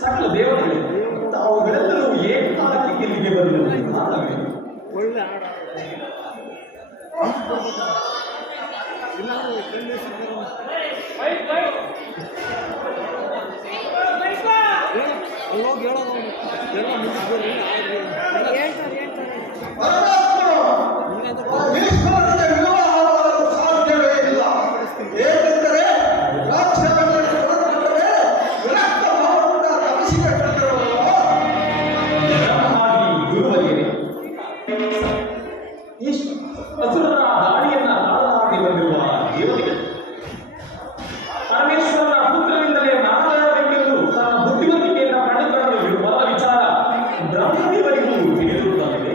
ಸಕಲ ದೇವತೆಗಳು ತಾವುಗಳೆಲ್ಲರೂ ಏಕಾಂತಕ್ಕೆ ಇಲ್ಲಿಗೆ ಬರಲು ಕಾರಣವೇ? ಒಳ್ಳೆ ಹೋಗಿ ಹೇಳೋದು ಎಲ್ಲ ಮುಗಿಸ್ಕೊಡ್ರಿ ಹೇಳ್ತಾರೆ ಸಾಧ್ಯವೇ ಇಲ್ಲ. ಏಕೆಂದರೆ ಅಸುರರ ದಾಳಿಯನ್ನ ತಾಳಲಾಗಿ ಬಂದಿರುವ ದೇವತೆಗಳು ಪರಮೇಶ್ವರನ ಪುತ್ರನಿಂದಲೇ ನಾರಾಯಣವೆಂದು ತನ್ನ ಬುದ್ಧಿವಂತಿಕೆಯಿಂದ ಪಡೆದುಕೊಳ್ಳಲು ಬರುವ ವಿಚಾರ ಬ್ರಹ್ಮದೇವರಿಗೂ ತಿಳಿದಿರುತ್ತದೆ.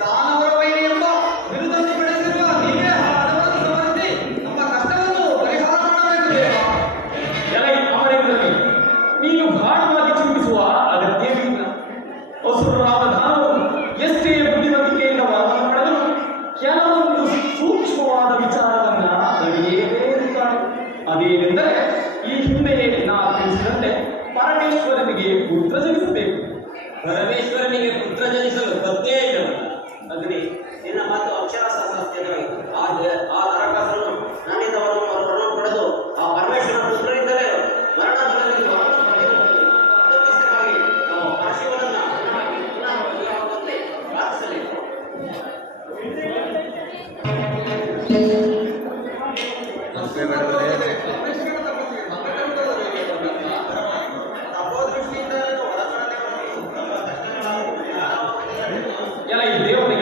ದಾನವರ ವೈರಿ ಎಂಬ ಬಿರುದನ್ನು ಪಡೆದಿರುವ ನೀವೇ ಹಣವನ್ನು ಸಮರ್ಪಿಸಿ ನಮ್ಮ ಕಷ್ಟವನ್ನು ಪರಿಹಾರ ಮಾಡಬೇಕು. ಎಲೈ ಅಮರೇಂದ್ರನೇ, ನೀನು ಗಾಢವಾಗಿ ಚಿಂತಿಸುವ ಅಗತ್ಯವಿಲ್ಲ. ಅಸುರರಾದ ದಾನವರು ಎಷ್ಟೇ ಬುದ್ಧಿವಂತಿಕೆಯಿಂದ ವರವನ್ನು ಪಡೆದು ಕೆಲವೊಂದು ಸೂಕ್ಷ್ಮವಾದ ವಿಚಾರವನ್ನ ಅರಿಯೇರುತ್ತಾರೆ. ಅದೇನೆಂದರೆ ಈ ಹಿಂದೆಯೇ ನಾ ತಿಳಿಸಿದಂತೆ ಪರಮೇಶ್ವರನಿಗೆ ಪುತ್ರ ಜನಿಸಬೇಕು. ಪರಮೇಶ್ವರನಿಗೆ ಪುತ್ರ ಜನಿಸಲು ಪತ್ನಿಯೇ ಇಲ್ಲವಲ್ಲ. ಅಗ್ನಿ ನಿನ್ನ ಮತ್ತು ಅಕ್ಷರಾಸ್ಯ ಸಂಸ್ಥೆಗಳು ಆದ